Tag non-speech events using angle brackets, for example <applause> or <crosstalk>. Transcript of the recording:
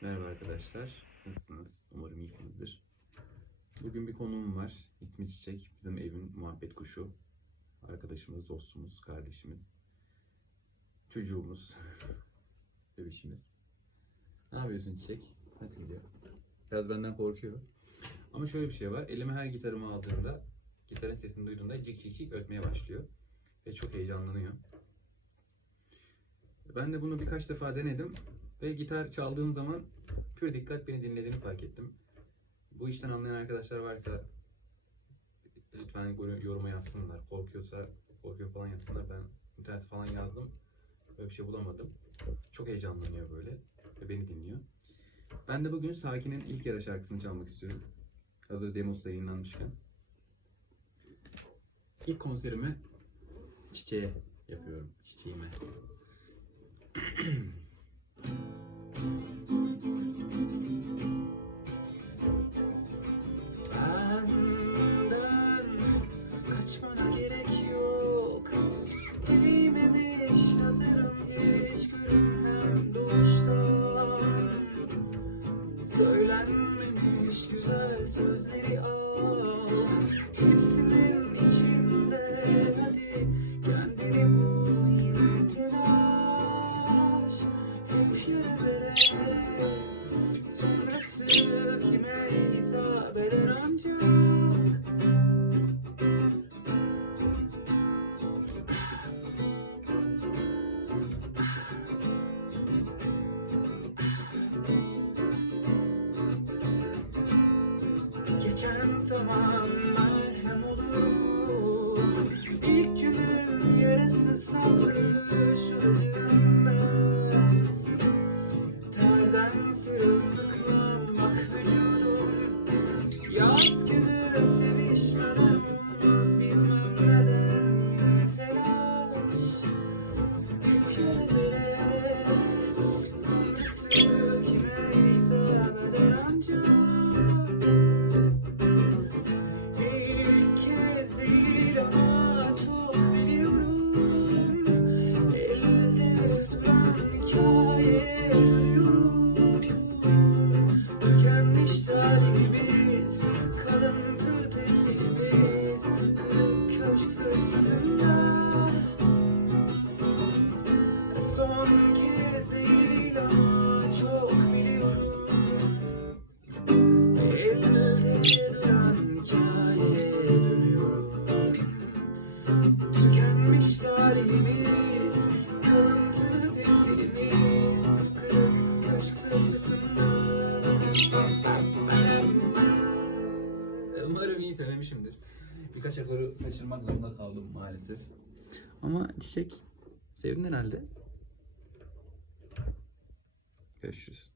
Merhaba arkadaşlar. Nasılsınız? Umarım iyisinizdir. Bugün bir konuğum var. İsmi Çiçek. Bizim evin muhabbet kuşu. Arkadaşımız, dostumuz, kardeşimiz. Çocuğumuz. <laughs> Bebişimiz. Ne yapıyorsun Çiçek? Nasıl gidiyor? Biraz benden korkuyor. Ama şöyle bir şey var. Elime her gitarımı aldığımda, gitarın sesini duyduğumda cik cik cik ötmeye başlıyor. Ve çok heyecanlanıyor. Ben de bunu birkaç defa denedim. Ve gitar çaldığım zaman pür dikkat beni dinlediğini fark ettim. Bu işten anlayan arkadaşlar varsa lütfen yoruma yazsınlar. Korkuyorsa korkuyor falan yazsınlar. Ben internet falan yazdım. Böyle bir şey bulamadım. Çok heyecanlanıyor böyle ve beni dinliyor. Ben de bugün Sakin'in ilk yarı şarkısını çalmak istiyorum. Hazır demosu yayınlanmışken. İlk konserimi çiçeğe yapıyorum. Çiçeğime. <clears throat> Benden kaçmana gerek yok. Değmemiş hazırım hiç görünmem doğuştan Söylenmemiş güzel sözleri al Geçen zamanlar hem olur. İlk günün yarısı sabrı şuracığında Terden sırılsıklam bak vücudum. Yaz günü sevişmeden olmaz bilmem Umarım iyi söylemişimdir. Birkaç akoru kaçırmak zorunda kaldım maalesef. Ama Çiçek sevdin herhalde. Görüşürüz.